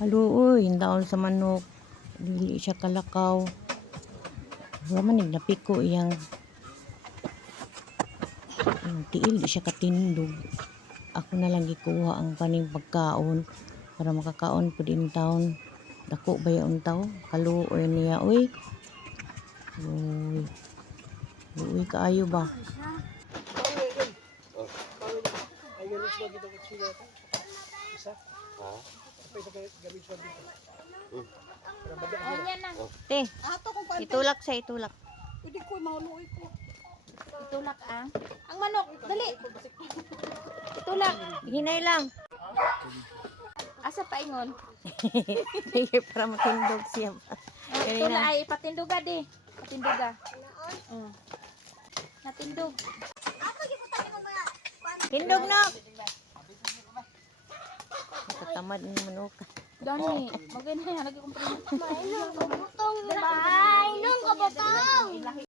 Haluoy, hindaon sa manok. Dili siya kalakaw. Wala man napiko iyang tiil, di siya katindog. Ako na lang gikuha ang paning pagkaon para makakaon po din taon. Dako ba yung taw? Kaluoy niya, uy. Uy. Uy, kaayo ba? Te, itulak sa itulak. Pwede ko mauluoy ko. Itulak ang manok, dali. Itulak. Hinay lang. Asa paingon? Sige, para matindog siya. Itulak ay patinduga di. Patinduga. Natindog. Tindog na. Natatamad ng manok. Dani, maganda yan lagi kong